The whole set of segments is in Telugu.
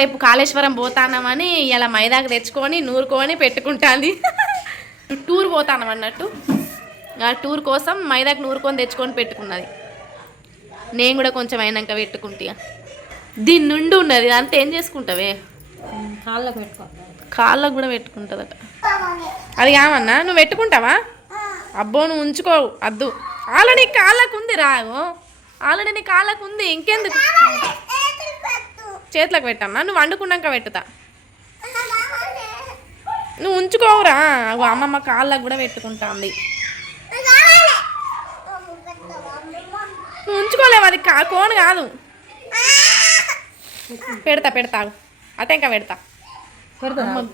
రేపు కాళేశ్వరం పోతానమని ఇలా మైదాకు తెచ్చుకొని నూరుకొని పెట్టుకుంటాంది. టూర్ పోతానం అన్నట్టు. ఆ టూర్ కోసం మైదాకు నూరుకొని తెచ్చుకొని పెట్టుకున్నది. నేను కూడా కొంచెం అయినాక పెట్టుకుంటా దీని నుండి ఉన్నది అంత ఏం చేసుకుంటావే? కాళ్ళకు పెట్టుకో. కాళ్ళకు కూడా పెట్టుకుంటుందట. అది కామన్నా నువ్వు పెట్టుకుంటావా? అబ్బో నువ్వు ఉంచుకోవు అద్దు. ఆల్రెడీ కాళ్ళకు ఉంది రాగు ఆల్రెడీ నీ కాళ్ళకు ఉంది ఇంకెందుకు? చేతులకు పెట్టమ్మా. నువ్వు వండుకున్నాక పెట్టుతా. నువ్వు ఉంచుకోవురా అమ్మమ్మ కాళ్ళకు కూడా పెట్టుకుంటాంది. నువ్వు ఉంచుకోలేవు అది కా కోన్ కాదు. పెడతా పెడతావు అతే ఇంకా పెడతా.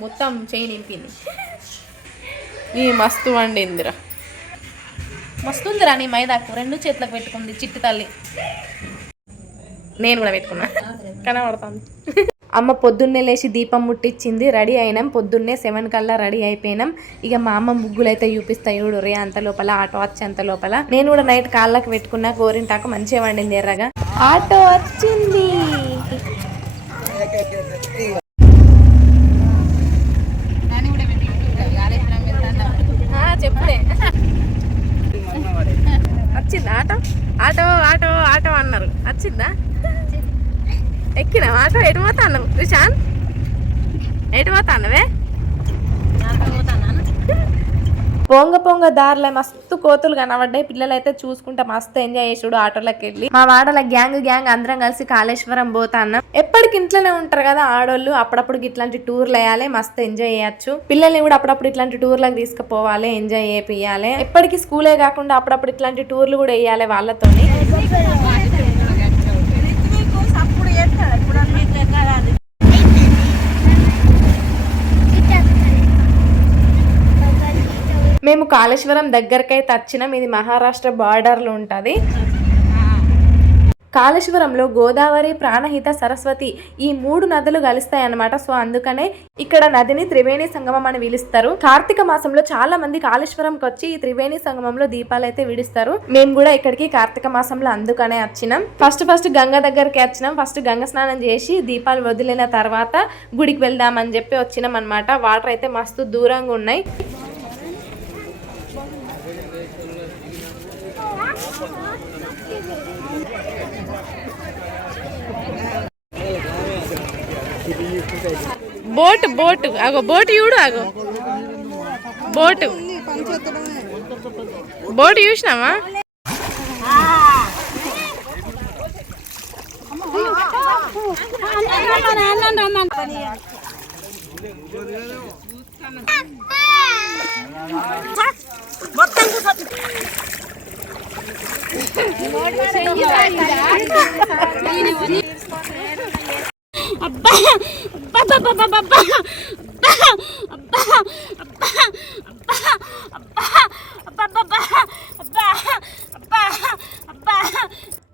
మొత్తం చేయి నింపింది. ఈ మస్తు వండిందిరా. మస్తు ఉందిరా నీ మైదాకు. రెండు చేతులకు పెట్టుకుంది చిట్టి తల్లి. నేను కూడా పెట్టుకున్నా. కనబడతాను అమ్మ పొద్దున్నే లేచి దీపం ముట్టించింది రెడీ అయినాం. పొద్దున్నే సెవెన్ కల్లా రెడీ అయిపోయినాం. ఇక మా అమ్మ ముగ్గులు అయితే చూపిస్తాయి చూడు. రే అంత లోపల ఆటో వచ్చి అంత లోపల. నేను కూడా నైట్ కాళ్ళకి పెట్టుకున్నా. గోరింటాకు మంచిగా వండింది ఎర్రగా. ఆటో వచ్చింది. చెప్పుడే వచ్చిందా? ఆటో? ఆటో ఆటో ఆటో అన్నారు. వచ్చిందా? ఎక్కిన? ఆటో ఎటు పోతా అన్నావు విశాన్ ఎటు పోతా అన్నవే పొంగ పొంగ దారిలో మస్తు కోతులు కనబడ్డాయి. పిల్లలు అయితే చూసుకుంటే మస్తు ఎంజాయ్ చేసుడు ఆటోలోకి వెళ్ళి. మా వాడల గ్యాంగ్ గ్యాంగ్ అందరం కలిసి కాళేశ్వరం పోతా అన్నాం ఎప్పటికి ఇంట్లోనే ఉంటారు కదా ఆడోళ్ళు. అప్పుడప్పుడు ఇట్లాంటి టూర్లు వేయాలి మస్తు ఎంజాయ్ చేయొచ్చు. పిల్లల్ని కూడా అప్పుడప్పుడు ఇట్లాంటి టూర్లకు తీసుకుపోవాలి ఎంజాయ్ చేపియాలి ఎప్పటికీ స్కూలే కాకుండా అప్పుడప్పుడు ఇట్లాంటి టూర్లు కూడా వేయాలి వాళ్ళతోని. మేము కాళేశ్వరం దగ్గరకైతే వచ్చినాం ఇది మహారాష్ట్ర బార్డర్లో ఉంటుంది. కాళేశ్వరంలో గోదావరి ప్రాణహిత సరస్వతి ఈ మూడు నదులు కలుస్తాయి అన్నమాట సో అందుకనే ఇక్కడ నదిని త్రివేణి సంగమం అని పిలుస్తారు. కార్తీక మాసంలో చాలా మంది కాళేశ్వరంకి వచ్చి ఈ త్రివేణి సంగమంలో దీపాలు అయితే విడుస్తారు. మేము కూడా ఇక్కడికి కార్తీక మాసంలో అందుకనే వచ్చినాం ఫస్ట్ ఫస్ట్ గంగ దగ్గరికి వచ్చినాం ఫస్ట్ గంగ స్నానం చేసి దీపాలు వదిలిన తర్వాత గుడికి వెళ్దామని చెప్పి వచ్చినాం అనమాట వాటర్ అయితే మస్తు దూరంగా ఉన్నాయి. బోట్ బోట్ అగో బోట్ చూడు అగో. బోట్. బోట్ చూసినావా? అబ్బా అబ్బా!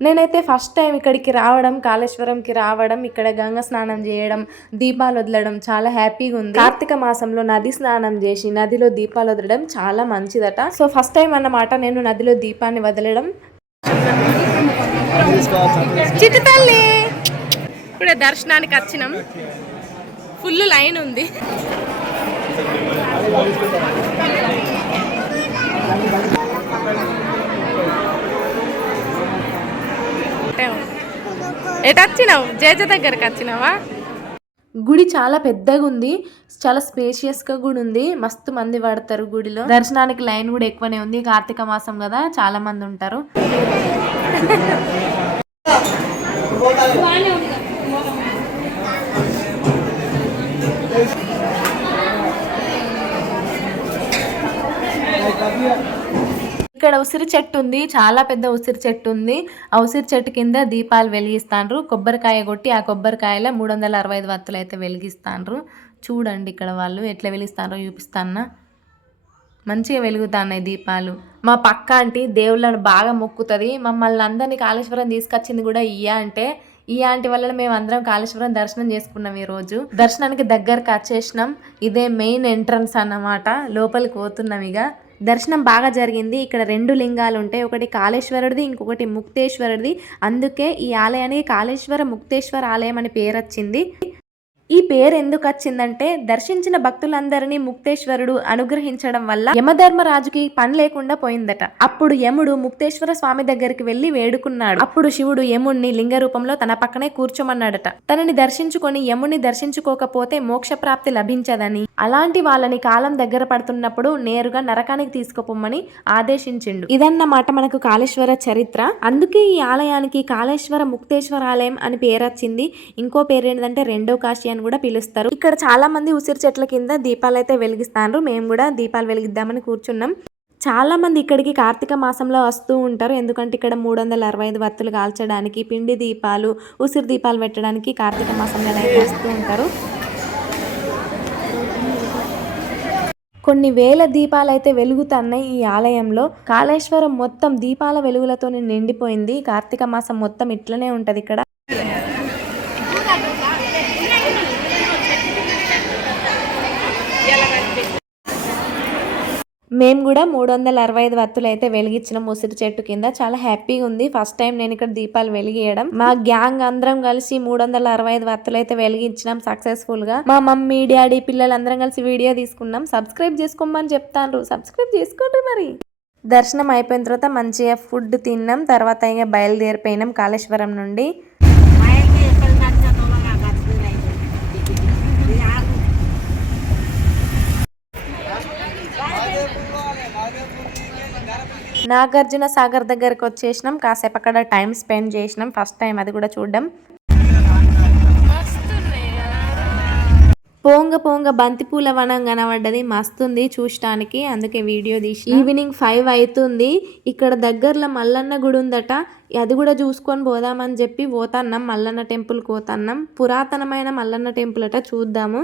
నేనైతే ఫస్ట్ టైం ఇక్కడికి రావడం కాళేశ్వరంకి రావడం ఇక్కడ గంగ స్నానం చేయడం దీపాలు వదలడం చాలా హ్యాపీగా ఉంది. కార్తీక మాసంలో నది స్నానం చేసి నదిలో దీపాలు వదలడం చాలా మంచిదట. సో ఫస్ట్ టైం అన్నమాట నేను నదిలో దీపాన్ని వదలడం. చిట్టు ఇప్పుడు దర్శనానికి వచ్చినాం. ఫుల్ లైన్ ఉంది. ఎటు వచ్చినావు? జేజ దగ్గరకు వచ్చినావా? గుడి చాలా పెద్దగా ఉంది. చాలా స్పేషియస్గా కూడా ఉంది. మస్తు మంది పడతారు గుడిలో. దర్శనానికి లైన్ కూడా ఎక్కువనే ఉంది. కార్తీక మాసం కదా చాలా మంది ఉంటారు. ఇక్కడ ఉసిరి చెట్టు ఉంది చాలా పెద్ద ఉసిరి చెట్టు ఉంది. ఆ ఉసిరి చెట్టు కింద దీపాలు వెలిగిస్తాండ్రు. కొబ్బరికాయ కొట్టి ఆ కొబ్బరికాయలో మూడు వందల అరవై ఐదు వత్తులు అయితే వెలిగిస్తాండ్రు. చూడండి ఇక్కడ వాళ్ళు ఎట్లా వెలిగిస్తారో చూపిస్తానా మంచిగా వెలుగుతున్నాయి దీపాలు. మా పక్క ఆంటీ దేవుళ్ళను బాగా మొక్కుతుంది. మమ్మల్ని అందరినీ కాళేశ్వరం తీసుకొచ్చింది కూడా ఇయ్య అంటే ఈ ఆంటీ వల్ల మేము అందరం కాళేశ్వరం దర్శనం చేసుకున్నాం ఈ రోజు దర్శనానికి దగ్గరకు వచ్చేసినాం. ఇదే మెయిన్ ఎంట్రన్స్ అన్నమాట. లోపలికి పోతున్నాం ఇక. దర్శనం బాగా జరిగింది. ఇక్కడ రెండు లింగాలు ఉంటాయి. ఒకటి కాళేశ్వరుడిది ఇంకొకటి ముక్తేశ్వరుడిది. అందుకే ఈ ఆలయానికి కాళేశ్వర ముక్తేశ్వర ఆలయం అని పేరు వచ్చింది ఈ పేరు ఎందుకు వచ్చిందంటే దర్శించిన భక్తులందరినీ ముక్తేశ్వరుడు అనుగ్రహించడం వల్ల యమధర్మరాజుకి పని లేకుండా పోయిందట. అప్పుడు యముడు ముక్తేశ్వర స్వామి దగ్గరికి వెళ్ళి వేడుకున్నాడు. అప్పుడు శివుడు యముణ్ణి లింగ రూపంలో తన పక్కనే కూర్చోమన్నాడట. తనని దర్శించుకొని యముణ్ణి దర్శించుకోకపోతే మోక్ష ప్రాప్తి లభించదని అలాంటి వాళ్ళని కాలం దగ్గర పడుతున్నప్పుడు నేరుగా నరకానికి తీసుకుపోమ్మని ఆదేశించిండు. ఇదన్నమాట మనకు కాళేశ్వర చరిత్ర. అందుకే ఈ ఆలయానికి కాళేశ్వర ముక్తేశ్వర ఆలయం అని పేరు వచ్చింది ఇంకో పేరు ఏంటంటే రెండో కాశీ అని కూడా పిలుస్తారు. ఇక్కడ చాలా మంది ఉసిరి చెట్ల కింద దీపాలు అయితే వెలిగిస్తారు మేము కూడా దీపాలు వెలిగిద్దామని కూర్చున్నాం. చాలా మంది ఇక్కడికి కార్తీక మాసంలో వస్తూ ఉంటారు. ఎందుకంటే ఇక్కడ మూడు వందల అరవై ఐదు వత్తులు కాల్చడానికి పిండి దీపాలు ఉసిరి దీపాలు పెట్టడానికి కార్తీక మాసంలో అయితే వస్తూ ఉంటారు. కొన్ని వేల దీపాలు అయితే వెలుగుతున్నాయి ఈ ఆలయంలో. కాళేశ్వరం మొత్తం దీపాల వెలుగులతో నిండిపోయింది. కార్తీక మాసం మొత్తం ఇట్లనే ఉంటది ఇక్కడ. మేము కూడా మూడు వందల అరవై ఐదు వత్తులు అయితే వెలిగించిన ఉసిరి చెట్టు కింద. చాలా హ్యాపీగా ఉంది. ఫస్ట్ టైం నేను ఇక్కడ దీపాలు వెలిగియడం. మా గ్యాంగ్ అందరం కలిసి మూడు వందల అరవై ఐదు వత్తులు అయితే వెలిగించినాం సక్సెస్ఫుల్గా మా మమ్మీ డాడీ పిల్లలు అందరం కలిసి వీడియో తీసుకున్నాం. సబ్స్క్రైబ్ చేసుకోమని చెప్తాను సబ్స్క్రైబ్ చేసుకోండి మరి. దర్శనం అయిపోయిన తర్వాత మంచిగా ఫుడ్ తిన్నాం. తర్వాత ఇక బయలుదేరిపోయినాం కాళేశ్వరం నుండి. నాగార్జున సాగర్ దగ్గరకు వచ్చేసినాం. కాసేపు అక్కడ టైం స్పెండ్ చేసినాం. ఫస్ట్ టైం అది కూడా చూడడం. పోంగ పోంగ బంతిపూల వనం కనబడ్డది. మస్తుంది చూడటానికి అందుకే వీడియో తీసి ఈవినింగ్ ఫైవ్ అవుతుంది ఇక్కడ దగ్గరలో మల్లన్న గుడి ఉందట. అది కూడా చూసుకొని పోదామని చెప్పి పోతాన్నాం. మల్లన్న టెంపుల్కి పోతాన్నాం. పురాతనమైన మల్లన్న టెంపుల్ అట చూద్దాము.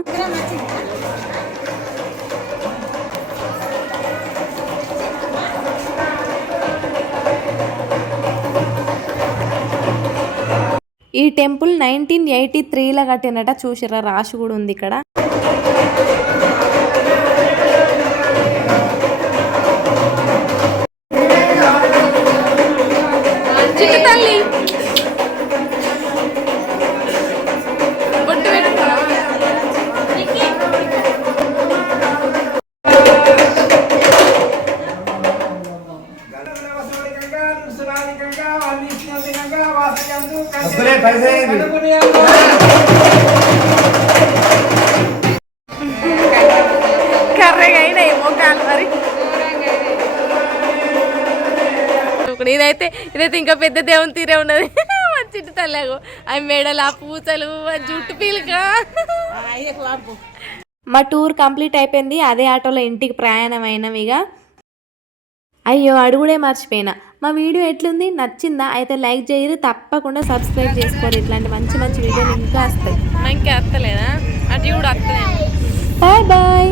ఈ టెంపుల్ నైన్టీన్ ఎయిటీ త్రీలో కట్టినట చూసిరా రాసి కూడా ఉంది ఇక్కడ. ఇదైతే ఇదైతే ఇంకా పెద్ద దేవుని తీరే ఉన్నది. మంచి తల్లాగు అవి మెడలు ఆ పూసలు ఆ జుట్టు పీలిక. మా టూర్ కంప్లీట్ అయిపోయింది. అదే ఆటోలో ఇంటికి ప్రయాణం అయినవిగా అయ్యో అడుగుడే మర్చిపోయినా. మా వీడియో ఎట్లుంది? నచ్చిందా? అయితే లైక్ చేయరు. తప్పకుండా సబ్స్క్రైబ్ చేసుకోరు. ఇట్లాంటి మంచి మంచి వీడియోలు ఇంకా వస్తాయి. మనకి అత్తలేదా? అటు కూడా అత్తలేదు బాయ్ బాయ్.